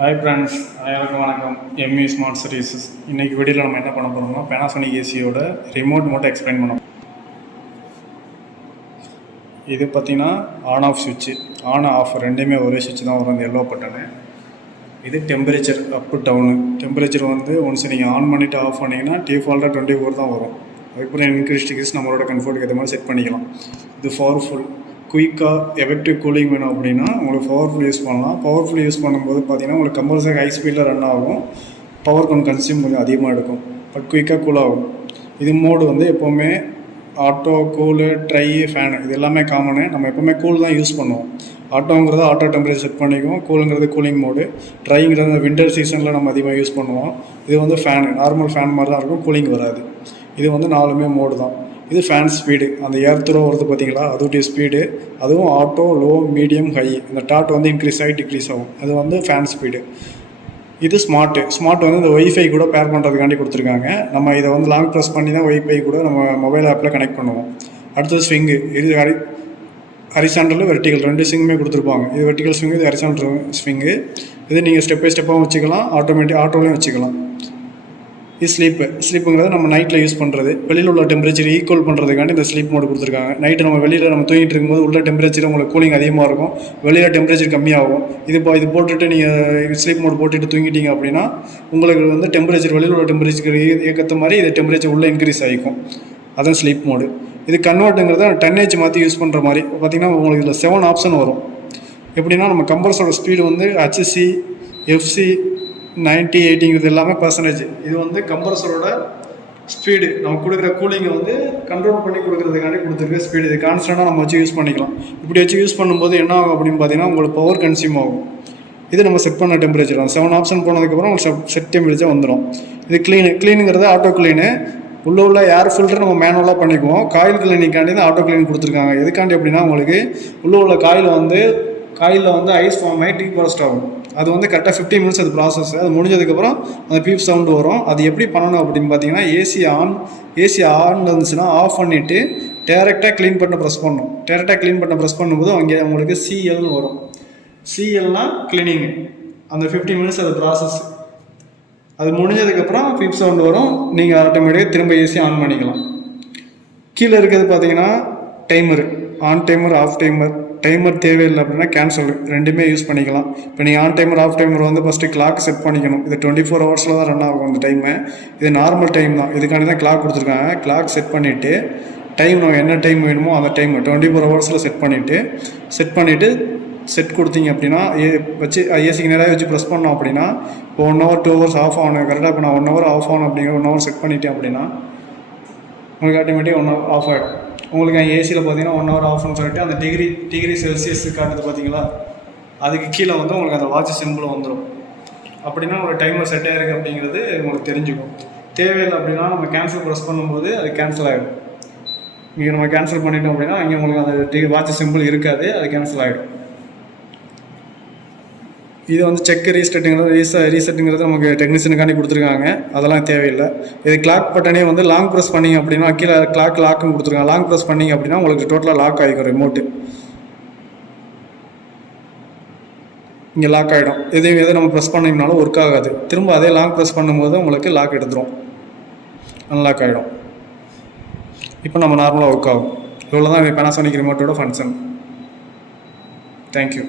Hi friends, அனைவருக்கும் வணக்கம். ME smart services. இன்றைக்கி வீடியோவில் நம்ம என்ன பண்ண போகிறோம்னா பேனாசோனிக் ஏசியோட ரிமோட் மட்டும் எக்ஸ்பிளைன் பண்ணோம். இது பார்த்திங்கன்னா ஆன் ஆஃப் சுவிட்சு, ஆன் ஆஃப் ரெண்டுமே ஒரே சுவிட்ச் தான் வரும். அந்த எல்லோ பட்டனு. இது டெம்பரேச்சர் அப்பு டவுனு. டெம்பரேச்சர் வந்து ஒன்ஸ் நீங்கள் ஆன் பண்ணிவிட்டு ஆஃப் பண்ணிங்கன்னா டிஃபால்ட்டாக 24 தான் வரும். அதுக்கப்புறம் இன்க்ரீஸ் டிக்ரீஸ் நம்மளோட கம்ஃபர்ட்டுக்கு ஏற்ற மாதிரி செட் பண்ணிக்கலாம். இது பவர்ஃபுல் குயிக்காக எஃபெக்டிவ் கூலிங் வேணும் அப்படின்னா உங்களுக்கு பவர்ஃபுல் யூஸ் பண்ணலாம். பவர்ஃபுல் யூஸ் பண்ணும்போது பார்த்தீங்கன்னா உங்களுக்கு கம்பல்சரி ஹை ஸ்பீடில் ரன் ஆகும். பவர் கொஞ்சம் கன்சியூம் கொஞ்சம் அதிகமாக எடுக்கும், பட் குயிக்காக கூல் ஆகும். இது மோடு வந்து எப்போவுமே ஆட்டோ, கூலு, ட்ரை, ஃபேனு இது எல்லாமே காமனு. நம்ம எப்போவுமே கூல் தான் யூஸ் பண்ணுவோம். ஆட்டோங்கிறது ஆட்டோ டெம்பரேச்சர் செட் பண்ணிக்குவோம், கூலுங்கிறது கூலிங் மோடு, ட்ரைங்கிறது வின்டர் சீசனில் நம்ம அதிகமாக யூஸ் பண்ணுவோம். இது வந்து ஃபேனு, நார்மல் ஃபேன் மாதிரி தான் இருக்கும், கூலிங் வராது. இது வந்து 4மே மோடு தான். இது ஃபேன் ஸ்பீடு, அந்த ஏர் த்ரோ வருது பார்த்தீங்களா, அதோடைய ஸ்பீடு. அதுவும் ஆட்டோ, லோ, மீடியம், ஹை. இந்த டாட் வந்து இன்க்ரீஸ் ஆகி டிக்ரீஸ் ஆகும். அது வந்து ஃபேன் ஸ்பீடு. இது ஸ்மார்ட் வந்து இந்த ஒய்ஃபை கூட பேர் பண்ணுறதுக்காண்டி கொடுத்துருக்காங்க. நம்ம இதை வந்து லாங் ப்ரெஸ் பண்ணி தான் ஒய்ஃபை கூட நம்ம மொபைல் ஆப்பில் கனெக்ட் பண்ணுவோம். அடுத்தது ஸ்விங்கு. இது ஹரிசாண்டல், வெர்டிகல் ரெண்டு ஸ்விங்குமே கொடுத்துருப்பாங்க. இது வெர்டிகல் ஸ்விங்கு, இது ஹரிசாண்டல் ஸ்விங்கு. இது நீங்கள் ஸ்டெப் பை ஸ்டெப்பாகவும் வச்சுக்கலாம், ஆட்டோலையும் வச்சுக்கலாம். இது ஸ்லீப்புங்கிறது நம்ம நைட்டில் யூஸ் பண்ணுறது. வெளியில் உள்ள டெம்பரேச்சர் ஈக்குவல் பண்ணுறதுக்காண்டி இந்த ஸ்லீப் மோடு கொடுத்துருக்காங்க. நைட்டு நம்ம வெளியில் நம்ம தூங்கிட்டு இருக்கும்போது உள்ள டெம்பரேச்சர் உங்களுக்கு கூலிங் அதிகமாக இருக்கும், வெளியில் டெம்பரேச்சர் கம்மியாகும். இது போட்டுட்டு நீங்கள் ஸ்லீப் மோடு போட்டுட்டு தூங்கிட்டீங்க அப்படின்னா உங்களுக்கு வந்து டெம்பரேச்சர் வெளியில் உள்ள டெம்பரேச்சர் ஏற்ற மாதிரி இது டெம்பரேச்சர் உள்ளே இன்க்ரீஸ் ஆகிக்கும். அதான் ஸ்லீப் மோடு. இது கன்வெர்ட்டுங்கிறத 10H மாற்றி யூஸ் பண்ணுற மாதிரி. பார்த்திங்கன்னா உங்களுக்கு இதில் 7 ஆப்ஷன் வரும். எப்படின்னா நம்ம கம்பல்சரோட ஸ்பீடு வந்து HC, FC, 90, 80 எல்லாமே பர்சன்டேஜ். இது வந்து கம்ப்ரஸரோட ஸ்பீடு, நம்ம கொடுக்குற கூலிங்கை வந்து கண்ட்ரோல் பண்ணி கொடுக்குறதுக்காண்டி கொடுத்துருக்க ஸ்பீடு. இது கான்ஸ்டண்ட்டாக நம்ம வச்சு யூஸ் பண்ணிக்கலாம். இப்படி வச்சு யூஸ் பண்ணும்போது என்ன ஆகும் அப்படின்னு பார்த்தீங்கன்னா உங்களுக்கு பவர் கன்சியூம் ஆகும். இது நம்ம செட் பண்ண டெம்பரேச்சர் தான். 7 ஆப்ஷன் போனதுக்கப்புறம் உங்களுக்கு செட் டெம்பரேச்சர் வந்துடும். இது க்ளீனுங்கிறது ஆட்டோ க்ளீனு. உள்ள ஏர் ஃபில்டர் நம்ம மேனுவலாக பண்ணிக்குவோம். காயில் கிளீனிங்காண்டி தான் ஆட்டோ க்ளீன் கொடுத்துருக்காங்க. எதுக்காண்டி அப்படின்னா உங்களுக்கு உள்ள காயில் வந்து ஐஸ் ஃபார்ம் ஆகி டீபாரஸ்ட் ஆகும். அது வந்து கரெக்டாக 15 மினிட்ஸ் அது ப்ராசஸ். அது முடிஞ்சதுக்கப்புறம் அந்த பீப் சவுண்டு வரும். அது எப்படி பண்ணணும் அப்படின்னு பார்த்தீங்கன்னா ஏசி ஆன் இருந்துச்சுன்னா ஆஃப் பண்ணிவிட்டு டேரெக்டாக க்ளீன் பண்ண ப்ரெஸ் பண்ணணும். டேரெக்டாக க்ளீன் பண்ண ப்ரெஸ் பண்ணும்போது அங்கே உங்களுக்கு CLன்னு வரும். CLனால் க்ளீனிங்கு. அந்த 15 மினிட்ஸ் அது ப்ராசஸ். அது முடிஞ்சதுக்கப்புறம் பீப் சவுண்டு வரும். நீங்கள் ஆட்டோமேட்டிக்காக திரும்ப ஏசி ஆன் பண்ணிக்கலாம். கீழே இருக்கிறது பார்த்தீங்கன்னா timer, on timer, off timer. Timer தேவையில்லை அப்படின்னா கேன்சல், ரெண்டுமே யூஸ் பண்ணிக்கலாம். இப்போ நீங்கள் ஆன் டைமர், ஆஃப் டைமர் வந்து ஃபஸ்ட்டு கிளாக் செட் பண்ணிக்கணும். இது 24 ஹவர்ஸில் தான் ரன் ஆகும் அந்த டைமு. இது நார்மல் டைம் தான். இதுக்காண்டி தான் கிளாக் கொடுத்துருக்காங்க. கிளாக் செட் பண்ணிவிட்டு டைம் நம்ம என்ன டைம் வேணுமோ அந்த டைம் 24 ஹவர்ஸில் செட் பண்ணிவிட்டு செட் கொடுத்தீங்க அப்படின்னா வச்சு ஏசிக்கு நேராக வச்சு ப்ரெஸ் பண்ணோம் அப்படின்னா இப்போ 1 ஹவர் 2 ஹவர்ஸ் ஆஃப் ஆகணும். கரெக்டாக இப்போ நான் 1 ஹவர் ஆஃப் ஆகணும் அப்படிங்கிற 1 ஹவர் செட் பண்ணிட்டேன் அப்படின்னா உங்களுக்கு ஆட்டோமேட்டிக்காக 1 ஹவர் ஆஃப் ஆகிடும். உங்களுக்கு ஏசியில் பார்த்தீங்கன்னா 1 ஹவர் ஆஃப்னு சொல்லிட்டு அந்த டிகிரி செல்சியஸ் காட்டுது பார்த்தீங்களா, அதுக்கு கீழே வந்து உங்களுக்கு அந்த வாட்ச் சிம்பிள் வந்துடும். அப்படின்னா ஒரு டைமர் செட் ஆகிருக்கு அப்படிங்கிறது உங்களுக்கு தெரிஞ்சுக்கும். தேவையில்லை அப்படின்னா நம்ம கேன்சல் ப்ரெஸ் பண்ணும்போது அது கேன்சல் ஆகிடும். இங்கே நம்ம கேன்சல் பண்ணிட்டோம் அப்படின்னா இங்கே உங்களுக்கு அந்த வாட்ச் சிம்பிள் இருக்காது, அது கேன்சல் ஆகிடும். இது வந்து ரீசெட்டுங்கிறது நமக்கு டெக்னீஷியனுக்காண்டி கொடுத்துருக்காங்க. அதெல்லாம் தேவையில்லை. இது கிளாக் பட்டனே வந்து லாங் ப்ரெஸ் பண்ணிங்க அப்படின்னா கீழே லாக்குன்னு கொடுத்துருக்காங்க. லாங் ப்ரெஸ் பண்ணிங்க அப்படின்னா உங்களுக்கு டோட்டலாக லாக் ஆகிக்கும் ரிமோட்டு. இங்கே லாக் ஆகிடும். எதை நம்ம ப்ரெஸ் பண்ணிங்கனாலும் ஒர்க் ஆகாது. திரும்ப அதே லாங் ப்ரெஸ் பண்ணும்போது உங்களுக்கு லாக் எடுத்துரும், அன்லாக் ஆகிடும். இப்போ நம்ம நார்மலாக ஒர்க் ஆகும். இவ்வளோ தான் பேனாசோனிக் ரிமோட்டோட ஃபங்க்ஷன். தேங்க்யூ.